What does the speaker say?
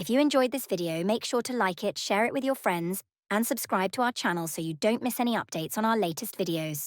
If you enjoyed this video, make sure to like it, share it with your friends, and subscribe to our channel so you don't miss any updates on our latest videos.